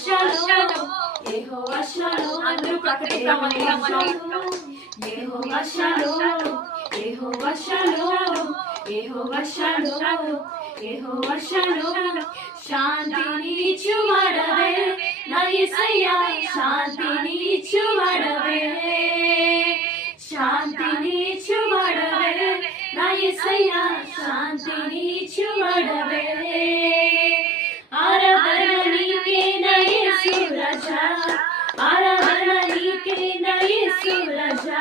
shalom యెహోవా shalom అందరూ ప్రకటిద్దామని యెహోవా shalom యెహోవా shalom యెహోవా shalom యెహోవా shalom శాంతిని ఇచ్చువాడవే నా యేసయ్యా శాంతిని ఇచ్చువాడవే శాంతిని ఇచ్చువాడవే నా యేసయ్యా శాంతిని ఇచ్చువాడవే ఆరాధన నీకే నా యేసు రాజా ఆరాధన నీకే నా యేసు రాజా